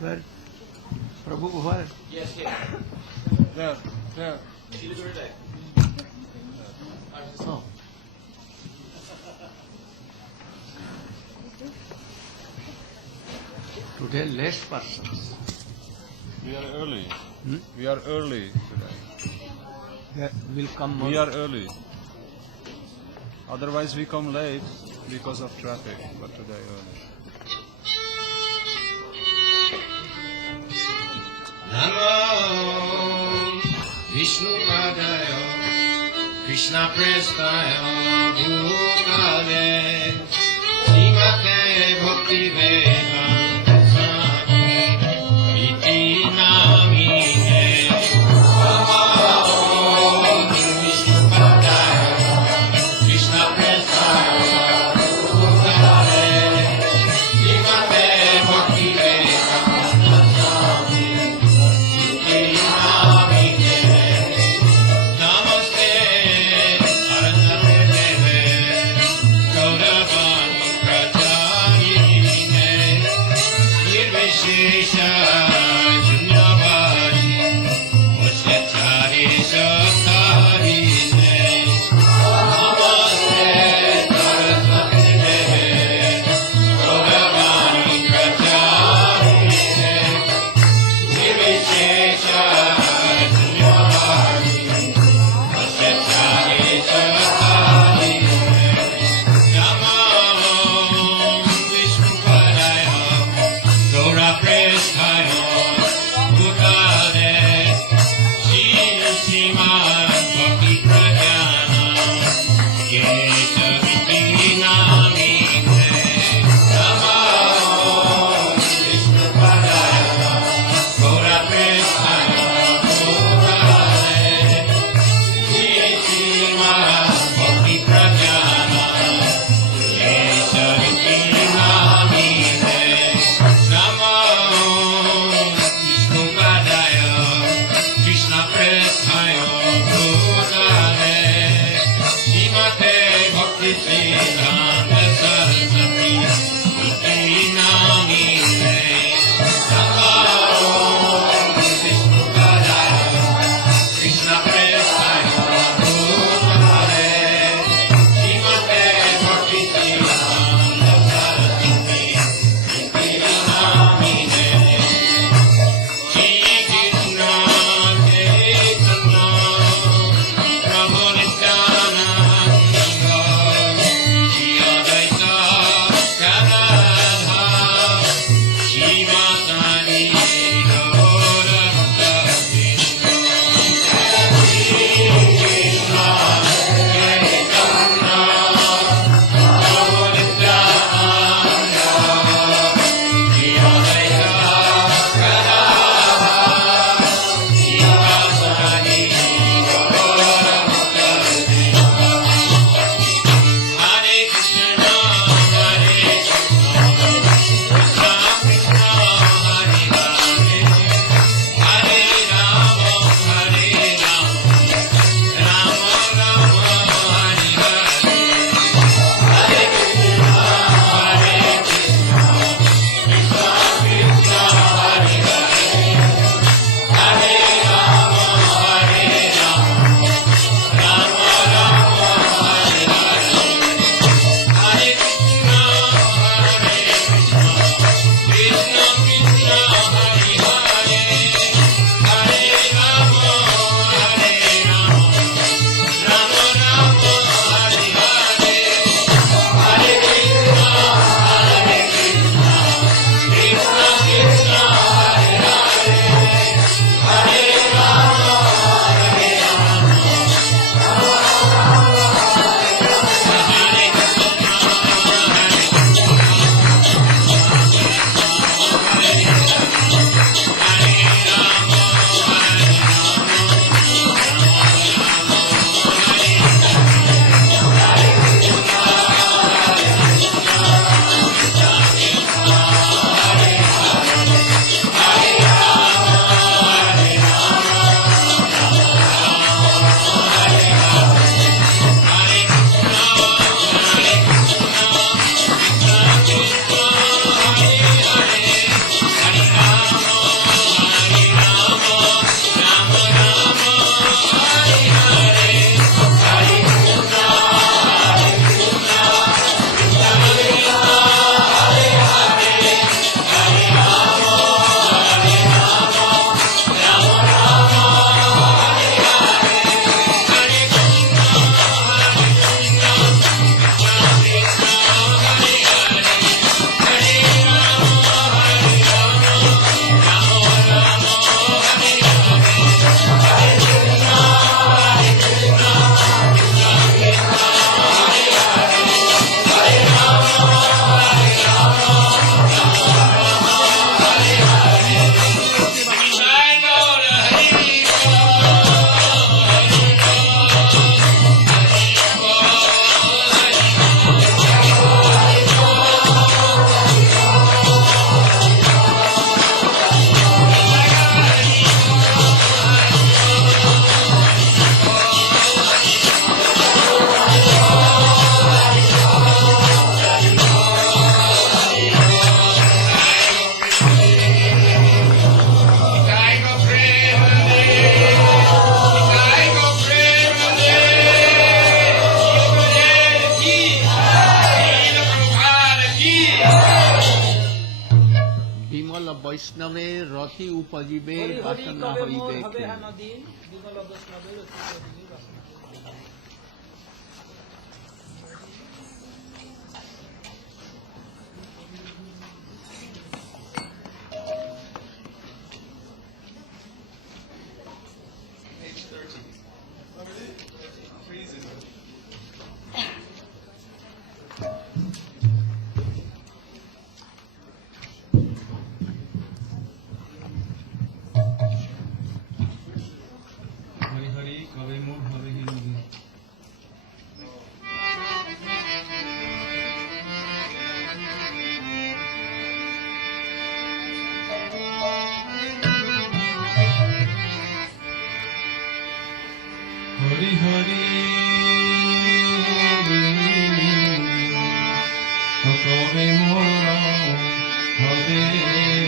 Where? Prabhu, where? Yes, here. There, there. Srila Gurudeva. Oh. Today less persons. We are early. Hmm? We are early today. Yeah, will come more. We are early. Otherwise we come late because of traffic, but today early. Namo Vishnu Padaya Krishna Prestaya Bhutale Srimate Bhakti Vedanta Swami Iti Namine Namo Vishnu Padaya Krishna Prestaya Bhutale Srimate Bhakti Vedanta Swami Praise বৈষ্ণবে রতি উপজীবে হরি হরি বাসনা কবে মোর হইবে হবে ক্ষীণ। হানদিন যুগল বৈষ্ণবের অতি উপযোগী বাসনা। হরি হরি কবে মোর হবে হিন্দি। হরি হরি কবে মোর হবে Hindi.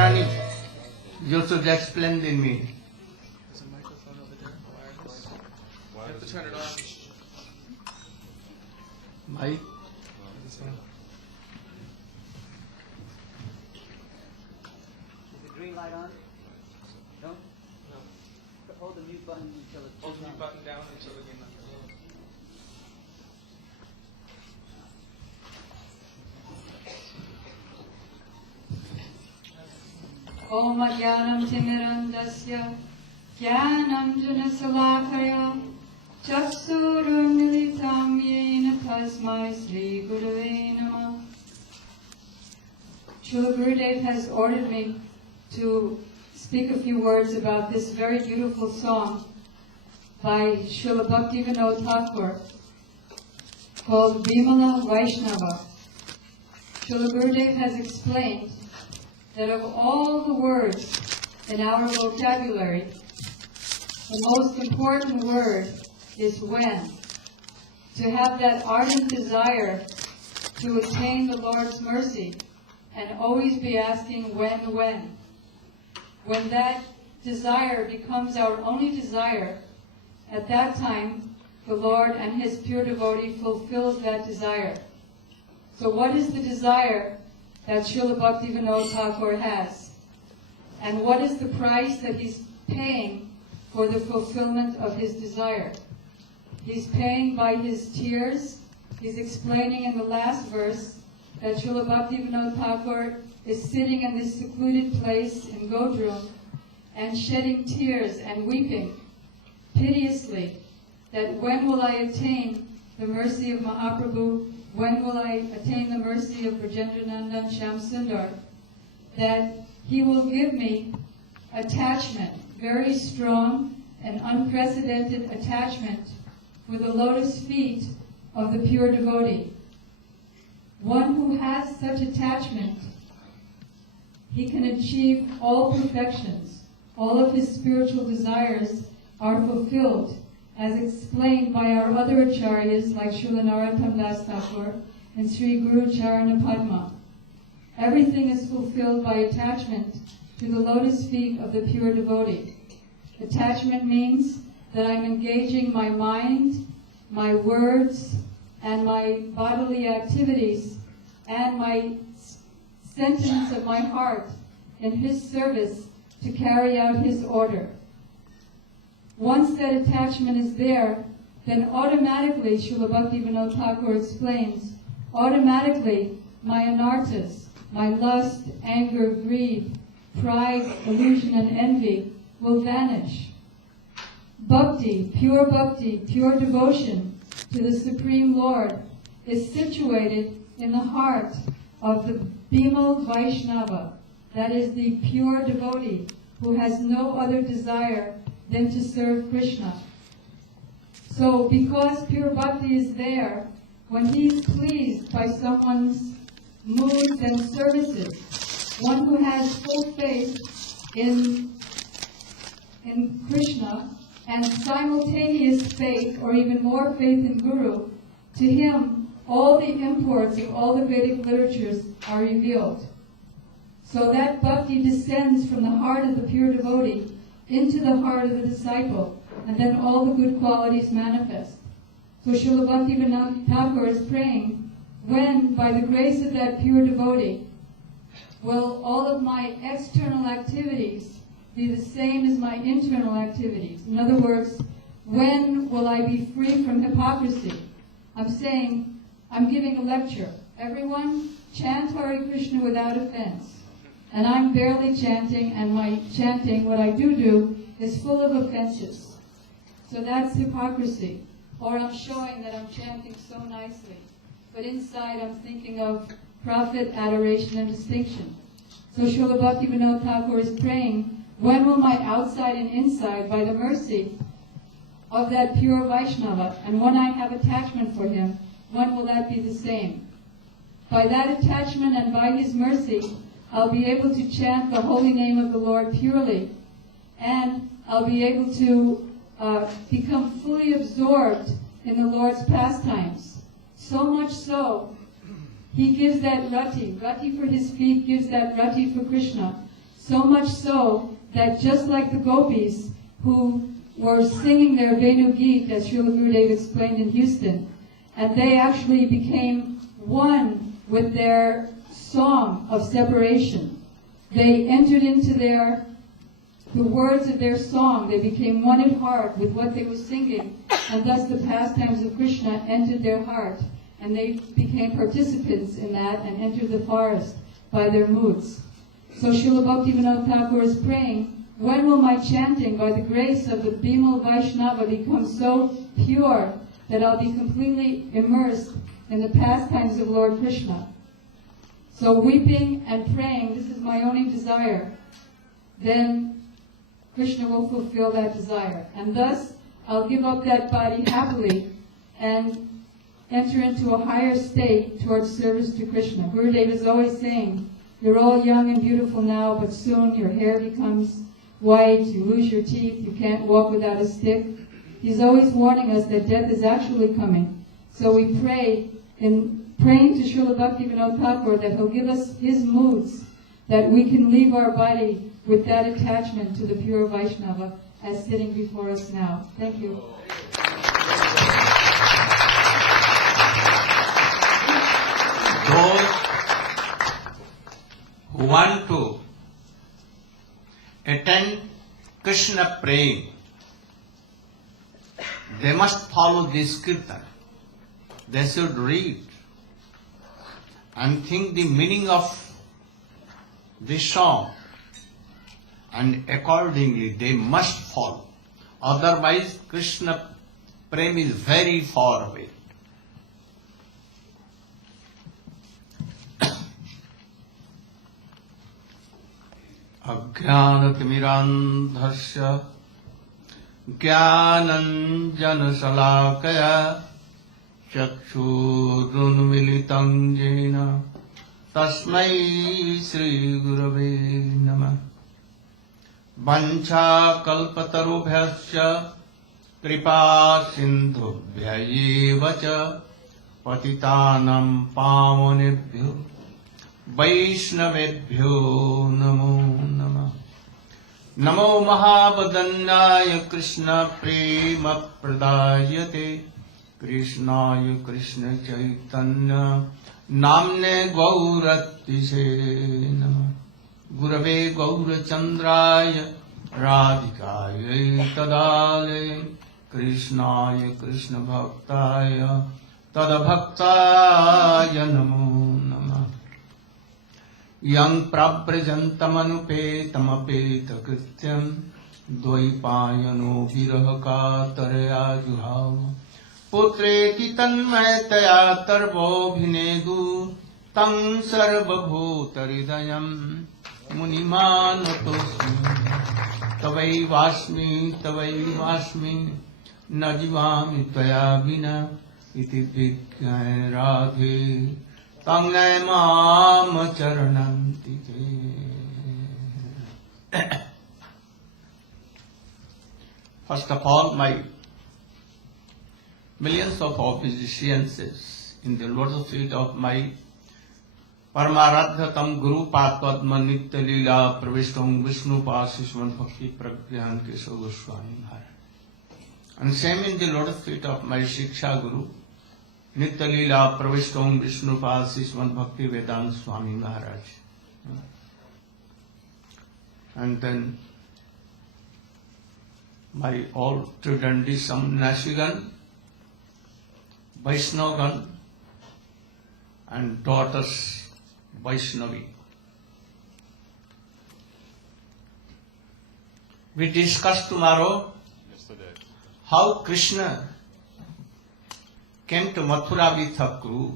Radharani, Yashoda explained in me. There's a microphone over there, wireless. You have to turn it on. Mic. Is the green light on? No? No. Hold the mute button until it's Hold the mute button down until the green light goes on. Om Ajnanam Timirandasya Jnanam Janasalakaya Chaksurunmilitam Yena Tasmai Sri Gurave Namah. Srila Gurudeva has ordered me to speak a few words about this very beautiful song by Srila Bhakti Vinod Thakur called Bimala Vaishnava. Srila Gurudeva has explained that of all the words in our vocabulary, the most important word is when. To have that ardent desire to attain the Lord's mercy and always be asking when. When that desire becomes our only desire, at that time the Lord and His pure devotee fulfills that desire. So what is the desire that Srila Bhakti Vinod Thakur has? And what is the price that he's paying for the fulfillment of his desire? He's paying by his tears. He's explaining in the last verse that Srila Bhakti Vinod Thakur is sitting in this secluded place in Godrum and shedding tears and weeping piteously that when will I attain the mercy of Mahaprabhu? When will I attain the mercy of Brajendranandan Shyamsundar? That he will give me attachment, very strong and unprecedented attachment with the lotus feet of the pure devotee. One who has such attachment, he can achieve all perfections. All of his spiritual desires are fulfilled, as explained by our other acharyas like Srila Narottam Das Thakur and Sri Guru Charana Padma. Everything is fulfilled by attachment to the lotus feet of the pure devotee. Attachment means that I'm engaging my mind, my words, and my bodily activities, and my sentiments of my heart in his service to carry out his order. Once that attachment is there, then automatically, Srila Bhakti Vinod Thakur explains, automatically my anarthas, my lust, anger, greed, pride, illusion, and envy will vanish. Bhakti, pure devotion to the Supreme Lord is situated in the heart of the Bimal Vaishnava, that is the pure devotee who has no other desire than to serve Krishna. So because pure bhakti is there, when he's pleased by someone's moods and services, one who has full faith in Krishna and simultaneous faith or even more faith in Guru, to him all the imports of all the Vedic literatures are revealed. So that bhakti descends from the heart of the pure devotee into the heart of the disciple, and then all the good qualities manifest. So Srila Bhakti Vinod Thakur is praying, when, by the grace of that pure devotee, will all of my external activities be the same as my internal activities? In other words, when will I be free from hypocrisy? I'm saying, I'm giving a lecture. Everyone, chant Hare Krishna without offense. And I'm barely chanting, and my chanting, what I do, is full of offenses. So that's hypocrisy. Or I'm showing that I'm chanting so nicely, but inside I'm thinking of profit, adoration, and distinction. So Srila Bhakti Vinod Thakur is praying, when will my outside and inside, by the mercy of that pure Vaishnava, and when I have attachment for him, when will that be the same? By that attachment and by his mercy, I'll be able to chant the holy name of the Lord purely, and I'll be able to become fully absorbed in the Lord's pastimes. So much so, he gives that rati for his feet, gives that rati for Krishna. So much so that just like the gopis who were singing their Venu Geet, as Srila Gurudeva explained in Houston, and they actually became one with their song of separation. They entered into the words of their song. They became one at heart with what they were singing, and thus the pastimes of Krishna entered their heart, and they became participants in that and entered the forest by their moods. So Srila Bhaktivinoda Thakur is praying, when will my chanting by the grace of the Bimal Vaishnava become so pure that I'll be completely immersed in the pastimes of Lord Krishna? So weeping and praying, this is my only desire, then Krishna will fulfill that desire. And thus, I'll give up that body happily and enter into a higher state towards service to Krishna. Gurudeva is always saying, you're all young and beautiful now, but soon your hair becomes white, you lose your teeth, you can't walk without a stick. He's always warning us that death is actually coming. So we pray, in praying to Srila Bhaktivinoda Thakur, that he'll give us his moods, that we can leave our body with that attachment to the pure Vaishnava as sitting before us now. Thank you. Those who want to attend Krishna praying, they must follow this kirtan. They should read and think the meaning of this song, and accordingly they must follow. Otherwise, Krishna prem is very far away. अज्ञानतिमिरान्धस्य ज्ञानञ्जनशलाकया चक्षुरुन्मीलितं येन तस्मै श्रीगुरवे नमः। वञ्चाकल्पतरुभ्यश्च कृपासिन्धुभ्यैव च पतितानां पावनेभ्यो वैष्णवेभ्यो नमो नमः। नमो महावदन्याय कृष्ण प्रेम प्रदायते कृष्णाय कृष्ण चैतन्य नाम्ने गौरतिसे नमः। गुरवे गौरचन्द्राय राधिकायै तदालये कृष्णाय कृष्ण भक्ताय तदभक्ताय नमो नमः। यं प्रव्रजन्तमनुपेतमपेतकृत्यं द्वैपायनो विरहकातरया जुहाव पुत्रेति तन्मयतया तर्वोऽभिनेदु तं सर्वभूतहृदयं मुनिमानतोऽस्मि। तवैवास्मि न जीवामि त्वया विना इति विज्ञाय राधे तंगय माम चरणन्ति ते। First of all, my millions of obeisances in the lotus feet of my Paramaradhatam Guru Padma Nitya Leela Pravishtam Vishnu Pasishwan Bhakti Pragyan Keshav Goswami Maharaja. And same in the lotus feet of my Shiksha Guru Nitya Leela Pravishtam Vishnu Pasishwan Bhakti Vedanta Swami Maharaj. And then my all Tridandi Samnashigan, Vaishnavan, and daughters Vaishnavi. We discuss tomorrow how Krishna came to Mathura with Thakur.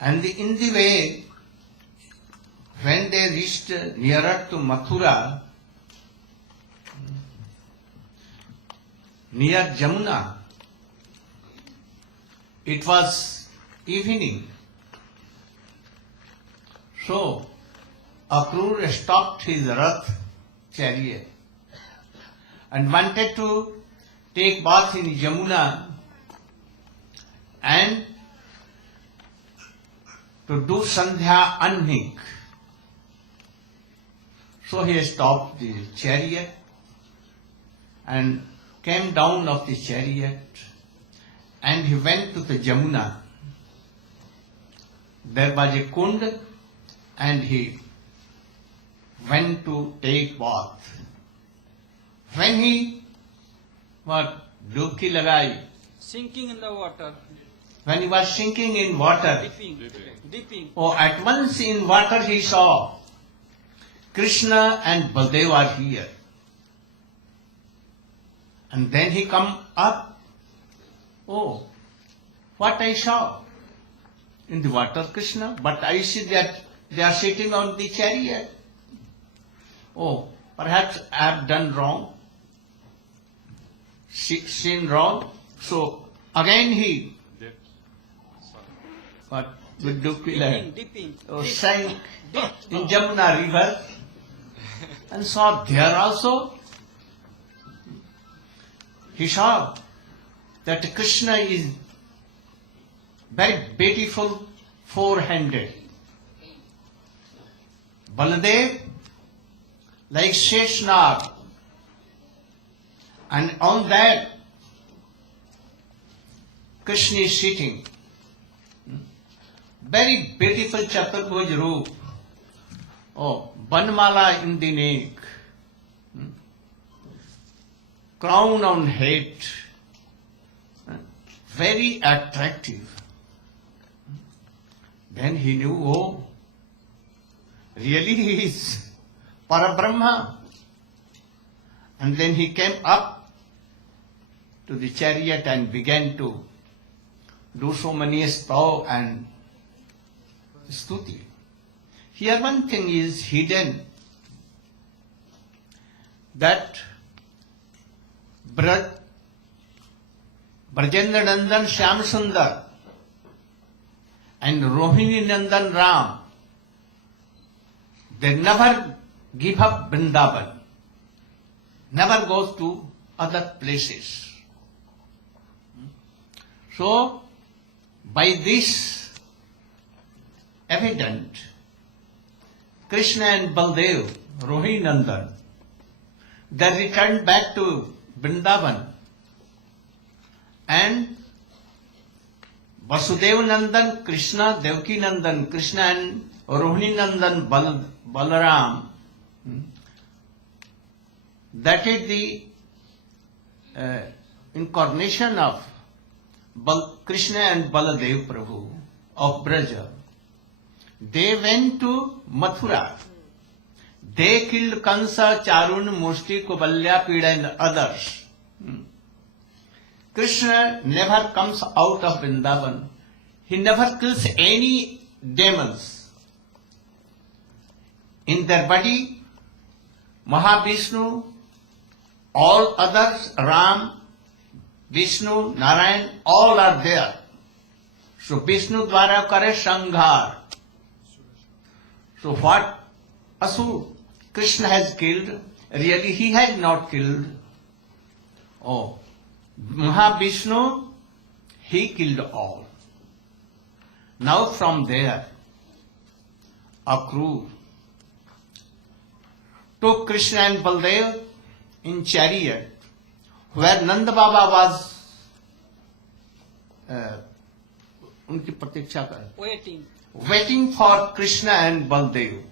And in the way, when they reached nearer to Mathura, near Jamuna, it was evening. So, Akrur stopped his Rath chariot and wanted to take bath in Jamuna, and to do Sandhya Annik. So he stopped the chariot and came down of the chariot and he went to the Jamuna. There was a kund and he went to take bath. When he dubki lagai, Sinking in the water. when he was sinking in water, Dipping. oh, at once in water he saw Krishna and Baldev are here. And then he come up. Oh, what I saw in the water, Krishna, but I see that they are sitting on the chariot. Oh, perhaps I have done wrong, seen wrong. So again he, what, with Dukila, Dipping. sank in Jamuna river and saw there also. He saw that Krishna is very beautiful, four-handed. Baladev like Sheshnag, and on that Krishna is sitting. Very beautiful Chaturbhuj roop. Oh, Banmala in the neck. Crown on head. Very attractive. Then he knew, oh, really he is Parabrahma. And then he came up to the chariot and began to do so many stav and stuti. Here one thing is hidden, that Brajendra Nandan Shyam Sundar and Rohini Nandan Ram, they never give up Vrindavan, never goes to other places. So, by this evident, Krishna and Baldev, Rohini Nandan, they returned back to Vrindavan, and Vasudeva Nandan, Krishna, Devaki Nandan, Krishna and Rohini Nandan, Balaram, that is the incarnation of Krishna and Baladev Prabhu of Braja. They went to Mathura. They killed Kansa, Charun, Mushti, Kubalya, Pida and others. Krishna never comes out of Vrindavan. He never kills any demons. In their body, Mahavishnu, all others, Ram, Vishnu, Narayan, all are there. So Vishnu dwara kare Sanghar. So what Asur Krishna has killed, really he has not killed. Oh, Mahavishnu, he killed all. Now from there, Akrur took Krishna and Baldev in chariot, where Nanda Baba was उनकी प्रतीक्षा कर waiting for Krishna and Baldev.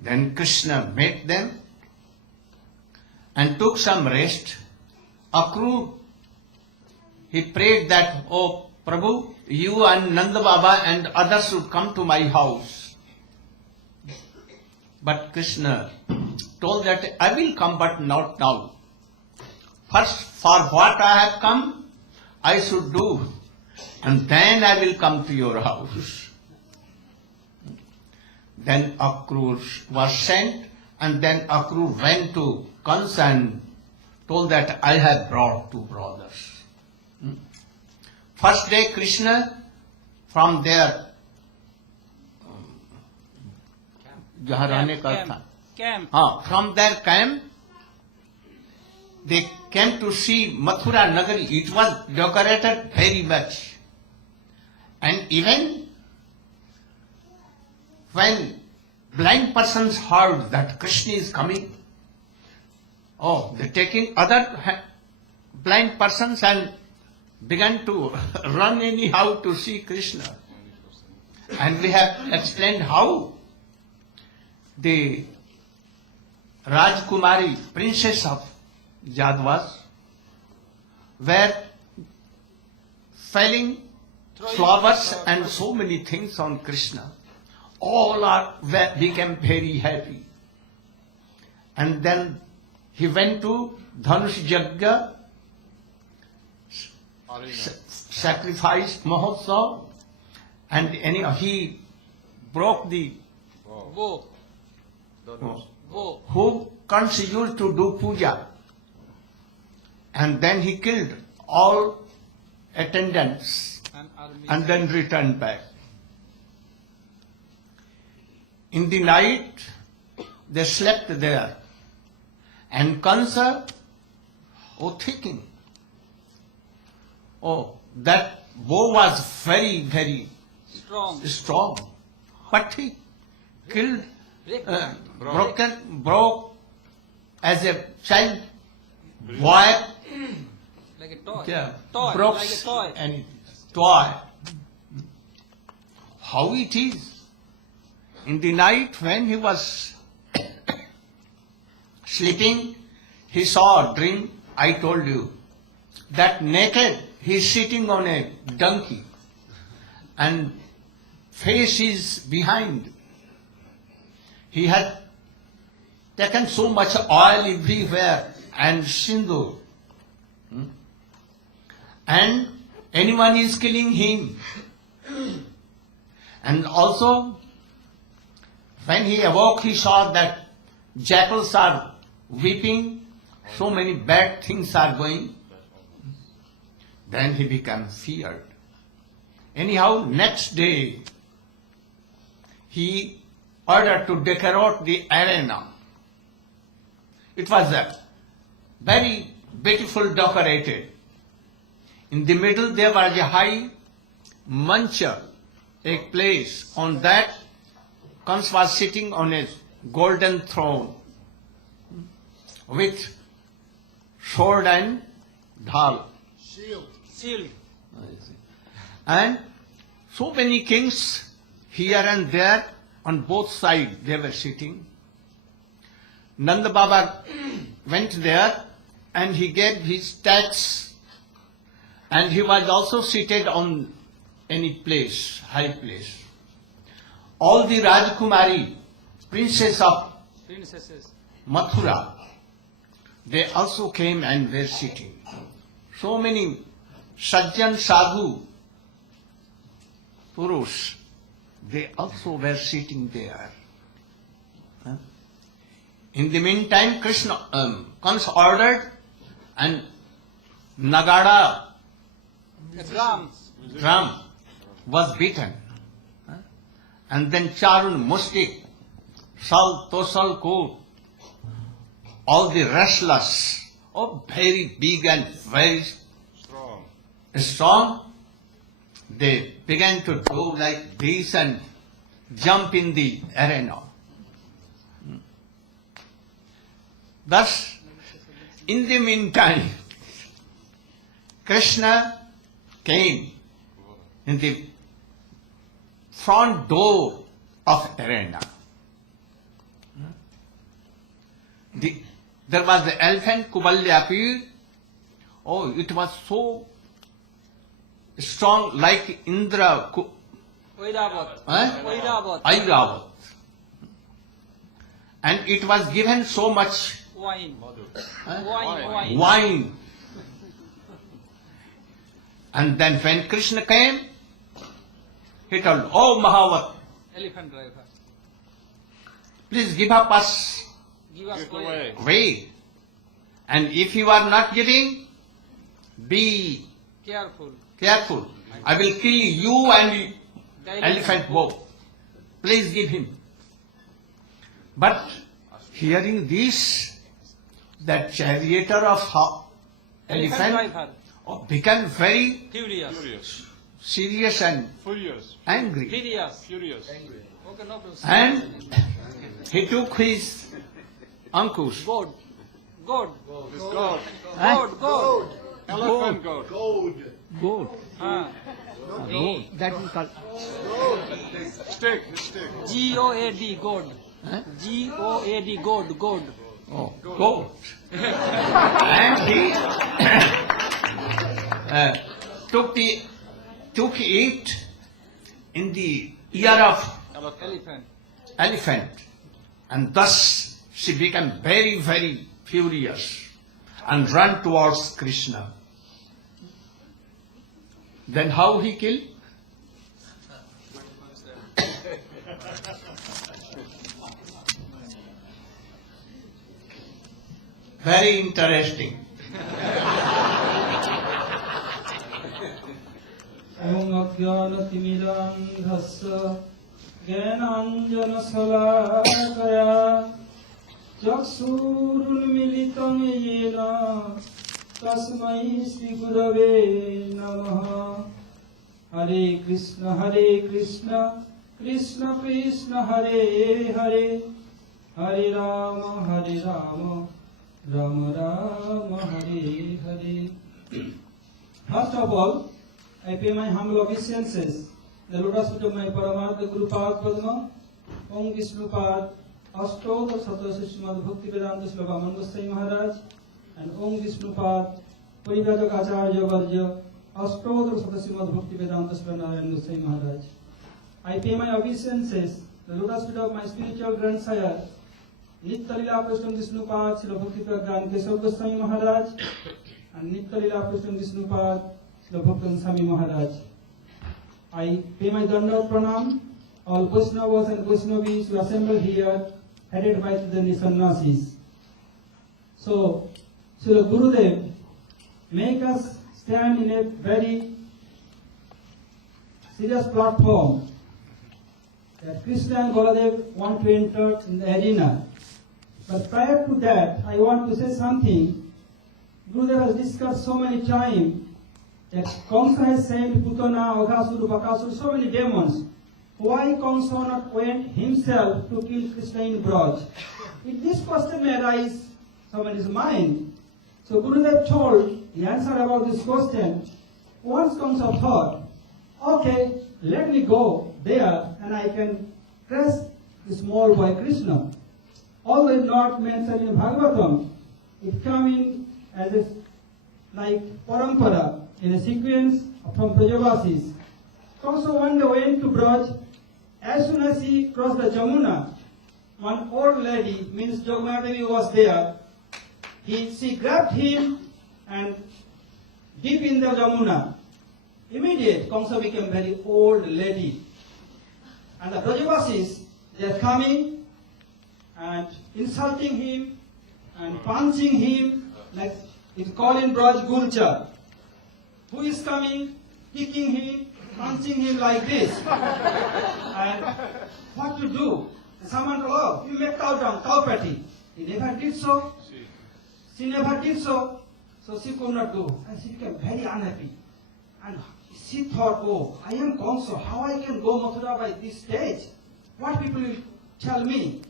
Then Krishna met them and took some rest. Akrur, he prayed that, oh Prabhu, you and Nanda Baba and others should come to my house. But Krishna told that I will come, but not now. First, for what I have come, I should do, and then I will come to your house. Then Akrur was sent, and then Akrur went to Kansa and told that I have brought two brothers. First day Krishna from their जहाँ रहने का था, from their camp they came to see Mathura Nagari. It was decorated very much, and even when blind persons heard that Krishna is coming, they're taking other blind persons and began to run anyhow to see Krishna. And we have explained how the Rajkumari, princess of Jadavas, were felling flowers and so many things on Krishna. All became very happy. And then he went to Dhanush Yagya, sacrificed Mahotsav, and anyhow he broke the Bow. Bow. who Kansa used to do puja. And then he killed all attendants And army. and then returned back. In the night, they slept there. And Kansa, thinking, that bow was very, very Strong. strong. But he killed, broke as a child boy, Like a toy. yeah, Toy. broke Like a toy. and toy. How it is? In the night when he was sleeping, he saw a dream, I told you, that naked he is sitting on a donkey and face is behind. He had taken so much oil everywhere and sindoor. And anyone is killing him. And also, when he awoke, he saw that jackals are weeping, so many bad things are going. Then he became feared. Anyhow, next day, he ordered to decorate the arena. It was a very beautiful decorated. In the middle there was a high mancha, a place. On that, Kans was sitting on a golden throne with sword and dhal. Shield. And so many kings here and there on both sides they were sitting. Nanda Baba went there and he gave his tax, and he was also seated on any place, high place. All the Rajkumari, princess of Princesses. Mathura, they also came and were sitting. So many Sajjan Sadhu, Purush, they also were sitting there. In the meantime, Krishna, Kansa ordered, and Nagada The drums. drum was beaten. And then Charun, Mustik, Sal, Tosal, Koot, all the wrestlers, very big and very strong, they began to do like this and jump in the arena. Thus, in the meantime, Krishna came in the front door of arena. There was the elephant Kubalya appeared. It was so strong, like Indra, Oiravat. Huh? Oiravat. Airavat. And it was given so much Wine. huh? Wine. wine. And then when Krishna came, he told, "Oh Mahavat, Elephant driver. please give up us Give us way. way. And if you are not giving, be Careful. careful. I will kill you and The elephant both. Please give him." But hearing this, that charioteer of elephant driver. became very Furious. serious and Furious. angry. Furious. Furious. Okay, no problem. And he took his ankush. God. God. This goat. God. God. Elephant goat. Goat. Ah. That is called. Stick. Stick. G-O-A-D. God. Huh? G-O-A-D. God. God. Oh, goat. And he took it in the ear of Elephant. elephant, and thus she became very, very furious and ran towards Krishna. Then how he killed? Very interesting. ॐ अज्ञानतिमिरान्धस्य ज्ञानाञ्जनशलाकया चक्षुरुन्मीलितं येन तस्मै श्रीगुरवे नमः। हरे कृष्ण कृष्ण कृष्ण हरे हरे, हरे Ram Ram Ram Hare Hare. First of all, I pay my humble obeisances. The lotus feet of my Paramartha Gurupad Padma, Om Vishnupad, Ashtoda Satasya Srimad Bhakti Vedanta Srila Gurudeva Goswami Maharaj, and Om Vishnupad, Parivajak Acharya Varja, Ashtoda Satasya Srimad Bhakti Vedanta Srila Narayana Goswami Maharaj. I pay my obeisances, the lotus feet of my spiritual grandsire, Nitya Lila Prashtam Vishnupad, Srila Bhakti Pragyan Keshav Goswami Maharaj, and Nitya Lila Prashtam Vishnupad, Srila Bhakti Swami Maharaj. I pay my Danda Pranam, all Vaishnavas and Vaishnavis who assemble here, headed by the Sannyasis. So, Srila Gurudeva make us stand in a very serious platform that Krishna and Gurudeva want to enter in the arena. But prior to that, I want to say something. Gurudeva has discussed so many times that Kamsa has sent Putana, Aghasura, Bakasura, so many demons. Why Kamsa not went himself to kill Krishna in Braj? If this question may arise somebody's mind, so Gurudeva told the answer about this question. Once Kamsa thought, okay, let me go there and I can press the small boy Krishna. Although it's not mentioned in Bhagavatam, it comes in as a like parampara, in a sequence from Brajavasis. Also one day went to Braj. As soon as he crossed the Jamuna, one old lady, means Jogmadevi was there. She grabbed him and deep in the Jamuna. Immediate, Kamsa became very old lady. And the Brajavasis, they are coming and insulting him and punching him, like it's called in Braj Gulcha. Who is coming, kicking him, punching him like this? And what to do? Someone told, oh, you make cow dung, cow patty. He never did so. She never did so. So she could not do. And she became very unhappy. And she thought, oh, I am Kamsa. How I can go Mathura by this stage? What people will tell me?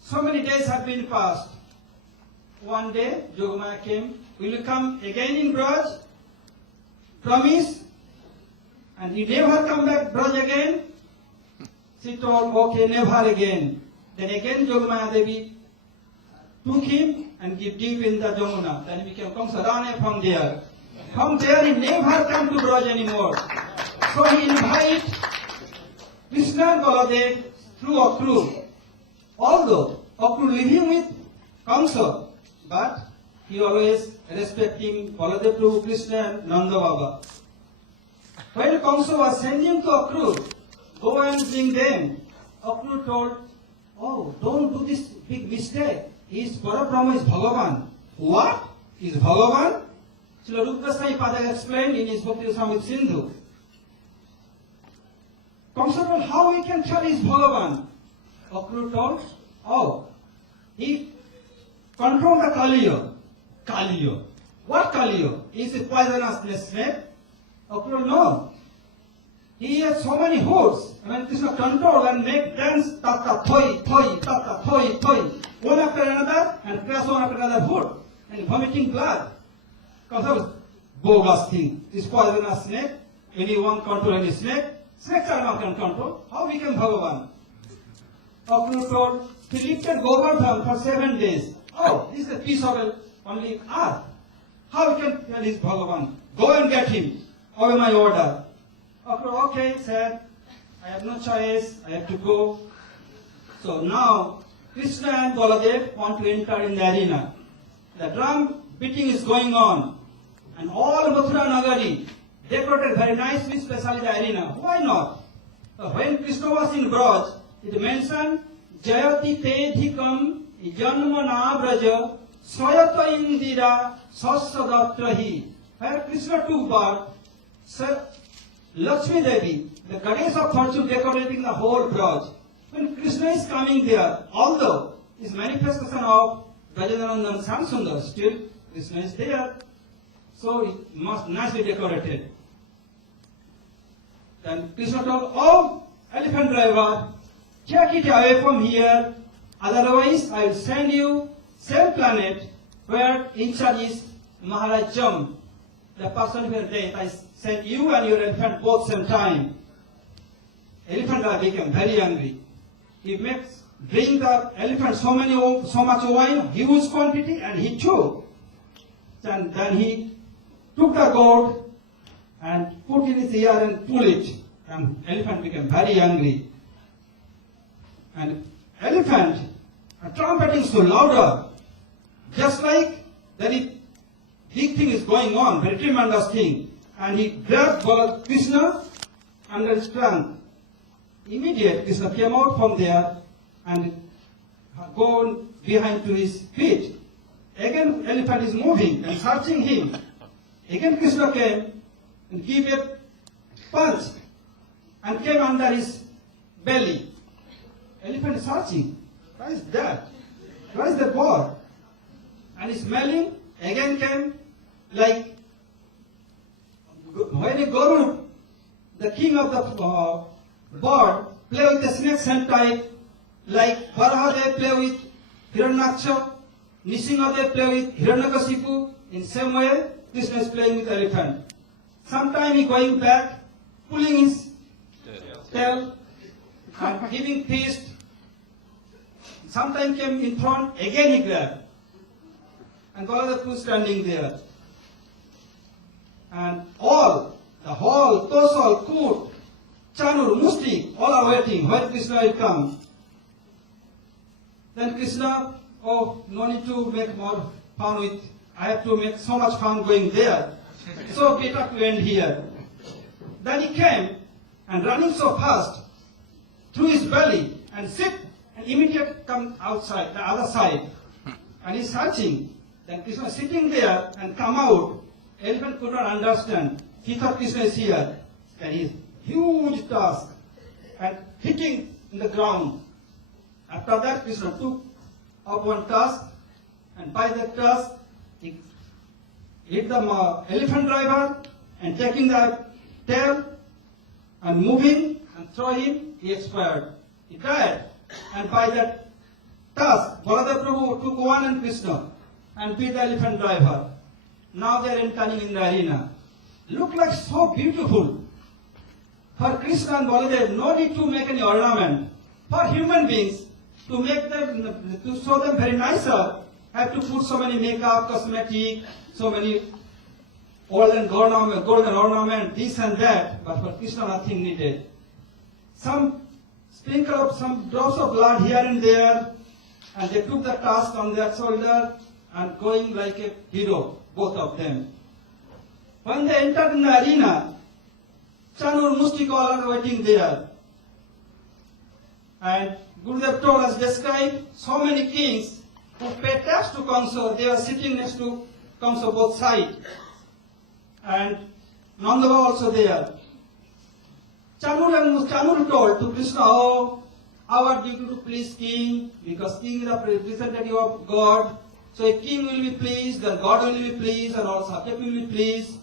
So many days have been passed. One day, Jogamaya came. Will you come again in Braj? Promise? And he never come back Braj again? She told, okay, never again. Then again Jogamaya Devi took him and give deep in the Jamuna. Then he became Kamsa Rane from there. From there he never come to Braj anymore. So he invited Krishna and Baladev through Akrur. Although Akrur living with Kamsa, but he always respecting Baladev Prabhu, Krishna and Nanda Baba. When Kamsa was sending to Akrur, go and bring them, Akrur told, oh, don't do this big mistake. His Parabrahma is Bhagavan. What? Is Bhagavan? Srila Rupa Goswami Pada explained in his Bhakti Samhita Sindhu. Kamsa told, how we can tell he's Bhagavan? Akrur told, oh, he controlled the Kaliya. Kaliya. What Kaliya? Is it poisonous snake? Akrur, no. he has so many hoods. When Krishna control and make dance, tata thoi, thoi, tata thoi, thoi, one after another, and crash one after another hood, and vomiting blood. Comes out bogus thing. This poisonous snake. Anyone control any snake? Snakes are not can control. How became Bhagavan? Akrura told, he lifted Govardhan for 7 days. Oh, this is a piece of only earth. How can tell his Bhagavan? Go and get him. Obey my order. Akrura, okay, said, I have no choice, I have to go. So now, Krishna and Baladev want to enter in the arena. The drum beating is going on. And all Mathura Nagari decorated very nicely, especially the arena. Why not? When Krishna was in Braj, it mentioned, Jayati Tedhikam Janmana Braja Swayata Indira Sasadatrahi. Where Krishna took birth, Lakshmi Devi, the goddess of fortune, decorating the whole Braj. When Krishna is coming there, although his manifestation of Brajanandan Samsundar, still Krishna is there. So it must nicely decorated. Then Krishna told, oh, elephant driver, take it away from here, otherwise I will send you same planet where in charge is Maharaj Jam, the person who dead. I send you and your elephant both same time. Elephant driver became very angry. He makes drink the elephant so much wine, huge quantity, and he took. And then he took the goat and put in his ear and pull it. And elephant became very angry. And elephant trumpeting so louder, just like very big thing is going on, very tremendous thing. And he grabbed Krishna under his trunk. Immediately Krishna came out from there and gone behind to his feet. Again elephant is moving and searching him. Again Krishna came and gave a punch and came under his belly. Elephant is searching. Why is that? Why is that bird? And he's smelling. Again came like when a Guru, the king of the bird, play with the snake same type, like Varahadev play with Hiranyaksha, Nishingadev play with Hiranyakasipu. In same way, Krishna is playing with elephant. Sometime he going back, pulling his tail and giving feast. Sometime came in front, again he grabbed. And Baladev was standing there. And all, the whole, Tosal, Kut, Chanur, Musti, all are waiting when Krishna will come. Then Krishna, oh, no need to make more fun with, I have to make so much fun going there. So better to end here. Then he came and running so fast through his belly and sit and immediately come outside, the other side. And he's searching. Then Krishna is sitting there and come out. Elephant could not understand. He thought Krishna is here. Then his huge tusk and hitting in the ground. After that, Krishna took up one tusk, and by that tusk, he hit the elephant driver and taking the tail and moving and throw him, he expired. He died. And by that tusk, Baladev Prabhu took one and Krishna and beat the elephant driver. Now they are entering in the arena. Look like so beautiful. For Krishna and Baladev, no need to make any ornament. For human beings, to make them, to show them very nicer, have to put so many makeup, cosmetic, so many golden ornament, this and that. But for Krishna, nothing needed. Some sprinkle of some drops of blood here and there, and they took the tusk on their shoulder and going like a hero, both of them. When they entered in the arena, Chanur Mustikal are waiting there. And Gurudev told us, describe so many kings who paid tax to Kamsa. They are sitting next to Kamsa both sides. And Nandava also there. Chanur told to Krishna, oh, our duty to please king, because king is a representative of God. So if king will be pleased, then God will be pleased, and all subject will be pleased.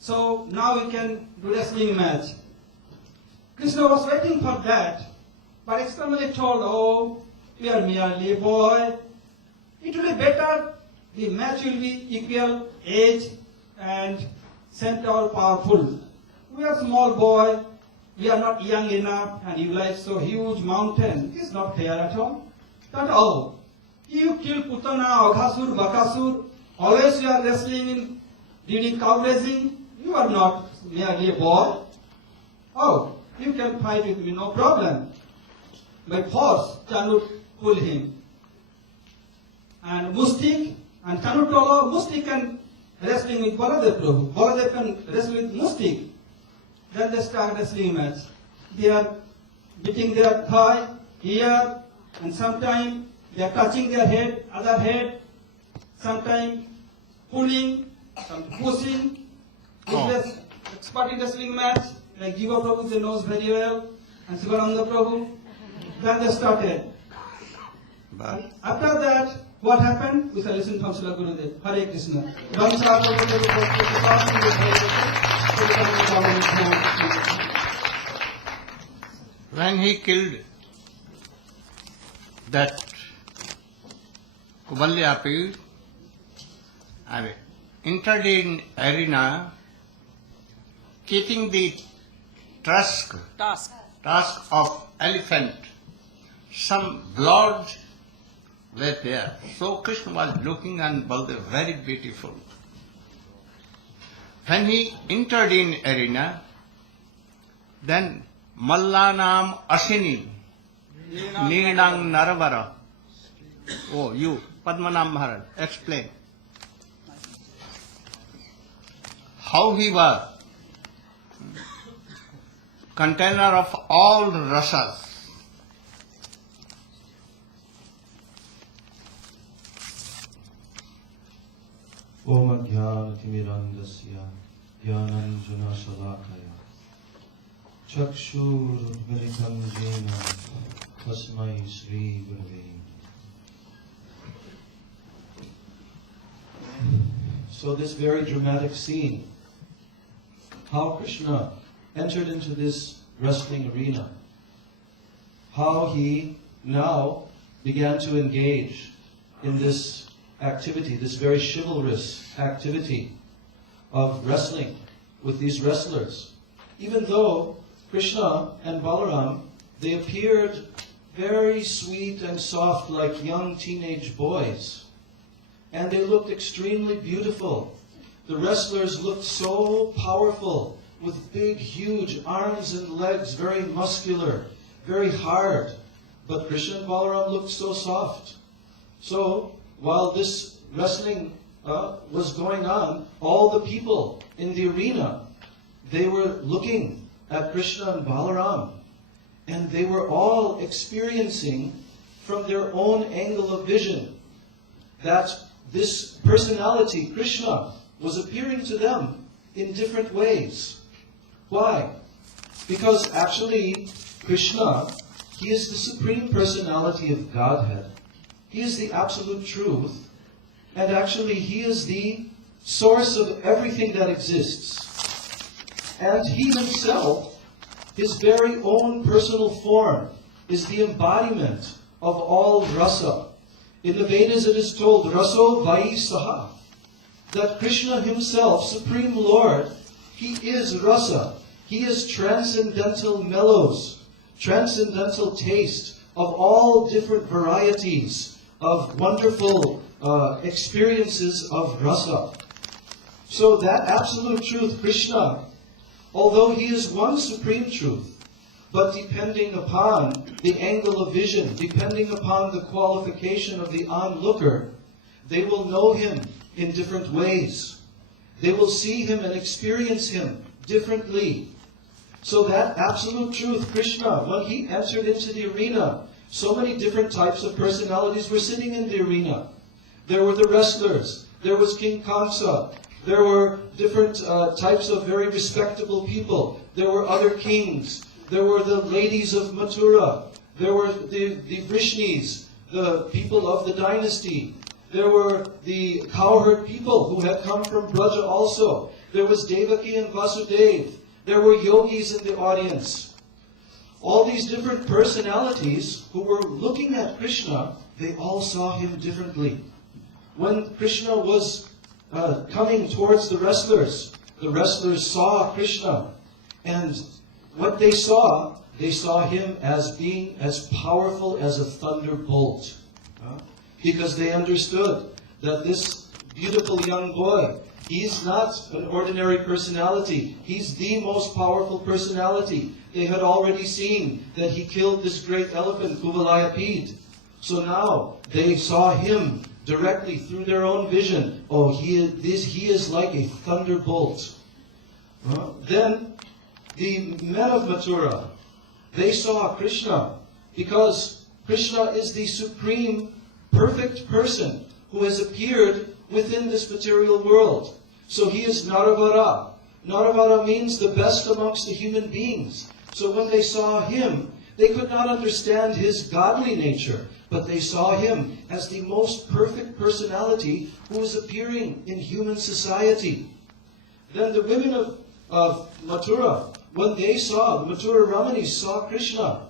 So now we can do wrestling match. Krishna was waiting for that, but externally told, oh, we are merely a boy. It will be better, the match will be equal age and center powerful. We are small boy, we are not young enough, and you like so huge mountain. It is not fair at all. That all. You kill Putana, Aghasur, Bakasur, always you are wrestling during cow raising. You are not merely a boy. Oh, you can fight with me, no problem. By force, Chanu pull him. And Mustik, and Chanu told, Mustik can wrestling with Baladev Prabhu. Baladev can wrestle with Mustik. Then they start wrestling match. They are beating their thigh here, and sometimes they are touching their head, other head, sometimes pulling, some pushing. This expert in wrestling match, like Jiva Prabhu, they knows very well, and Sivananda Prabhu. Then they started. But After that, what happened? We shall listen from Srila Gurudeva. Hare Krishna. when he killed that Kubalyapi and entered in arena, keeping the tusk of elephant, some blood were there. So Krishna was looking and Baldev very beautiful. When he entered in arena, then Mallanam Asini, Nirnang Naravara. Oh, you, Padmanam Maharaj, explain. How he was container of all rasas. Om Adhyana Timirandasya Dhyananjana Shalakaya Chakshur Udmilitam Jena Tasmai Sri Gurave. So this very dramatic scene, how Krishna entered into this wrestling arena, how he now began to engage in this activity, this very chivalrous activity of wrestling with these wrestlers. Even though Krishna and Balaram, they appeared very sweet and soft like young teenage boys. And they looked extremely beautiful. The wrestlers looked so powerful, with big, huge arms and legs, very muscular, very hard. But Krishna and Balaram looked so soft. So, while this wrestling was going on, all the people in the arena, they were looking at Krishna and Balaram, and they were all experiencing from their own angle of vision that this personality, Krishna, was appearing to them in different ways. Why? Because actually, Krishna, he is the supreme personality of Godhead. He is the absolute truth, and actually he is the source of everything that exists. And he himself, his very own personal form, is the embodiment of all rasa. In the Vedas it is told, Raso Vai Saha, that Krishna himself, Supreme Lord, he is rasa. He is transcendental mellows, transcendental taste of all different varieties of wonderful experiences of rasa. So that absolute truth, Krishna, although he is one supreme truth, but depending upon the angle of vision, depending upon the qualification of the onlooker, they will know him in different ways. They will see him and experience him differently. So that absolute truth, Krishna, when he entered into the arena, so many different types of personalities were sitting in the arena. There were the wrestlers, there was King Kamsa, there were different types of very respectable people, there were other kings, there were the ladies of Mathura, there were the Vrishnis, the people of the dynasty, there were the cowherd people who had come from Braja also, there was Devaki and Vasudev, there were yogis in the audience. all these different personalities who were looking at Krishna, they all saw him differently. When Krishna was coming towards the wrestlers saw Krishna, and what they saw him as being as powerful as a thunderbolt. Because they understood that this beautiful young boy, he's not an ordinary personality. He's the most powerful personality. They had already seen that he killed this great elephant, Kuvalayapid. So now they saw him directly through their own vision. Oh, he is like a thunderbolt. Then the men of Mathura, they saw Krishna because Krishna is the supreme perfect person who has appeared within this material world. So he is Naravara. Naravara means the best amongst the human beings. So when they saw him, they could not understand his godly nature, but they saw him as the most perfect personality who was appearing in human society. Then the women of Mathura, when they saw, the Mathura Ramanis saw Krishna,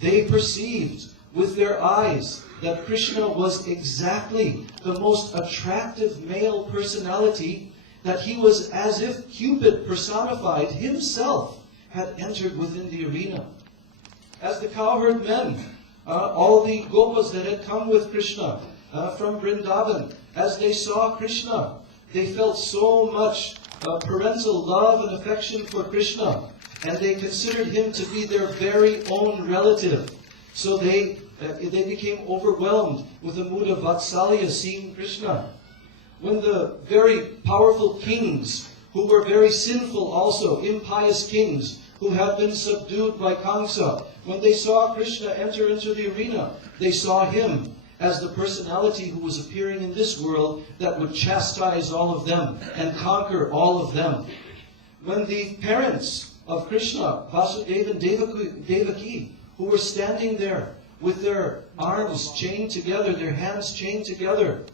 they perceived with their eyes that Krishna was exactly the most attractive male personality, that he was as if Cupid personified himself had entered within the arena. As the cowherd men, all the gopas that had come with Krishna from Vrindavan, as they saw Krishna, they felt so much parental love and affection for Krishna, and they considered him to be their very own relative. So they became overwhelmed with a mood of vatsalya seeing Krishna. When the very powerful kings, who were very sinful also, impious kings, who had been subdued by Kamsa, when they saw Krishna enter into the arena, they saw him as the personality who was appearing in this world that would chastise all of them and conquer all of them. When the parents of Krishna, Vasudeva and Devaki, who were standing there with their arms chained together, their hands chained together,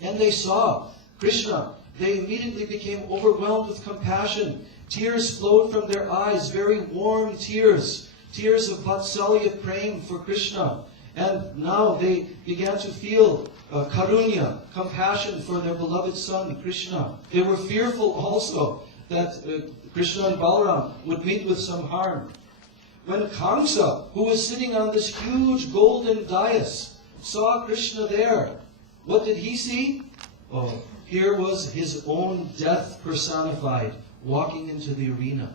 and they saw Krishna, they immediately became overwhelmed with compassion. Tears flowed from their eyes, very warm tears, tears of vatsalya praying for Krishna. And now they began to feel karunya, compassion for their beloved son, Krishna. They were fearful also that Krishna and Balaram would meet with some harm. When Kamsa, who was sitting on this huge golden dais, saw Krishna there, what did he see? Oh, here was his own death personified, walking into the arena.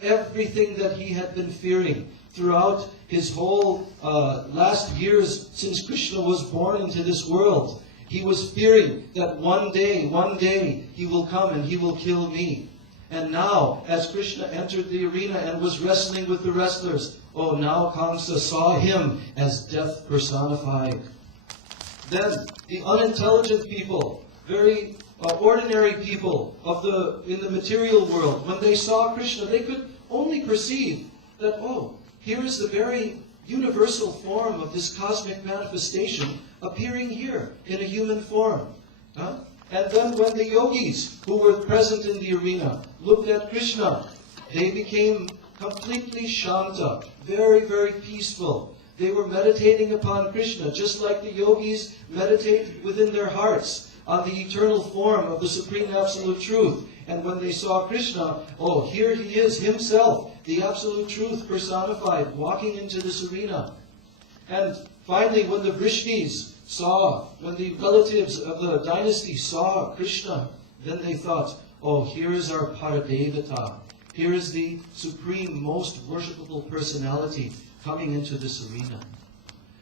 Everything that he had been fearing throughout his whole last years since Krishna was born into this world, he was fearing that one day, he will come and he will kill me. And now, as Krishna entered the arena and was wrestling with the wrestlers, oh, now Kamsa saw him as death personified. Then the unintelligent people, very ordinary people in the material world, when they saw Krishna, they could only perceive that, oh, here is the very universal form of this cosmic manifestation appearing here in a human form. And then when the yogis who were present in the arena looked at Krishna, they became completely shanta, very, very peaceful. They were meditating upon Krishna, just like the yogis meditate within their hearts on the eternal form of the Supreme Absolute Truth. And when they saw Krishna, oh, here he is himself, the Absolute Truth personified, walking into this arena. And finally, when the Vrishnis saw, when the relatives of the dynasty saw Krishna, then they thought, oh, here is our Paradevata. Here is the supreme, most worshipable personality coming into this arena.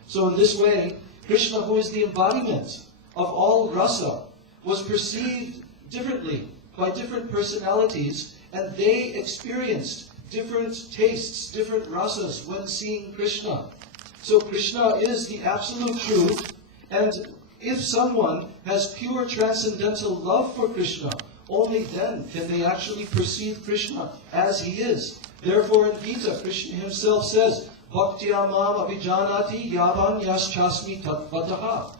So in this way, Krishna, who is the embodiment of all rasa, was perceived differently by different personalities, and they experienced different tastes, different rasas when seeing Krishna. So Krishna is the absolute truth, and if someone has pure transcendental love for Krishna, only then can they actually perceive Krishna as he is. Therefore in Gita, Krishna himself says, Bhaktya mam abhijanati yavan yaschasmi tatvataha.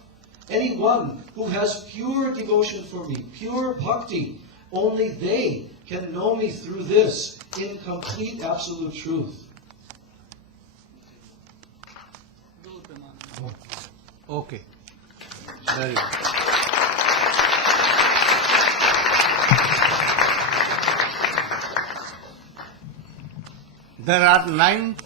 Anyone who has pure devotion for me, pure bhakti, only they can know me through this in complete absolute truth. Okay. Very good. There are 9